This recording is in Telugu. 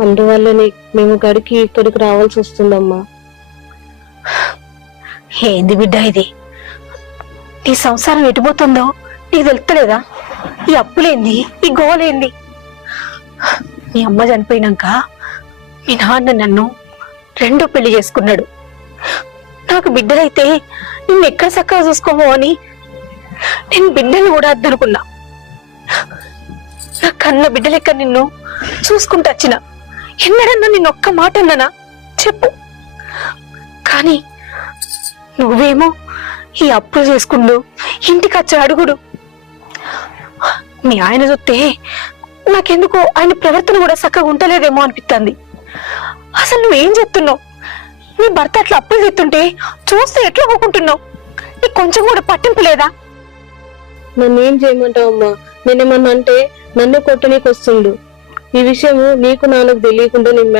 అందువల్లనే మేము గడికి ఇక్కడికి రావాల్సి వస్తుందమ్మా. ఏంది బిడ్డ ఇది? నీ సంసారం ఎటుపోతుందో నీకు తెలుస్తలేదా? ఈ అప్పులేంది, ఈ గోలేంది? మీ అమ్మ చనిపోయినాక మీ నాన్న నన్ను రెండో పెళ్లి చేసుకున్నాడు. నాకు బిడ్డలైతే నిన్ను ఎక్కడ చక్కగా చూసుకోమో అని నేను బిడ్డలు కూడా అద్దనుకున్నా. నా కన్న బిడ్డలెక్క నిన్ను చూసుకుంటూ వచ్చిన. ఎన్నడన్నా నిన్ను ఒక్క మాట అన్నానా చెప్పు? కానీ నువ్వేమో ఈ అప్పులు చేసుకుండు, ఇంటికి వచ్చి అడుగుడు. మీ ఆయన చూస్తే నాకెందుకో ఆయన ప్రవర్తన కూడా చక్కగా ఉంటలేదేమో అనిపిస్తుంది. అసలు నువ్వేం చెప్తున్నావు? నీ భర్త అట్లా అప్పులు తెస్తుంటే చూస్తే ఎట్లా పోకుంటున్నావు? నీకు కొంచెం కూడా పట్టింపు లేదా? నన్నేం చేయమంటావమ్మా? నేనేమన్నా అంటే నన్ను కొట్టనీకి వస్తుండు. ఈ విషయము నీకు నాన్నకు తెలియకుండా నేను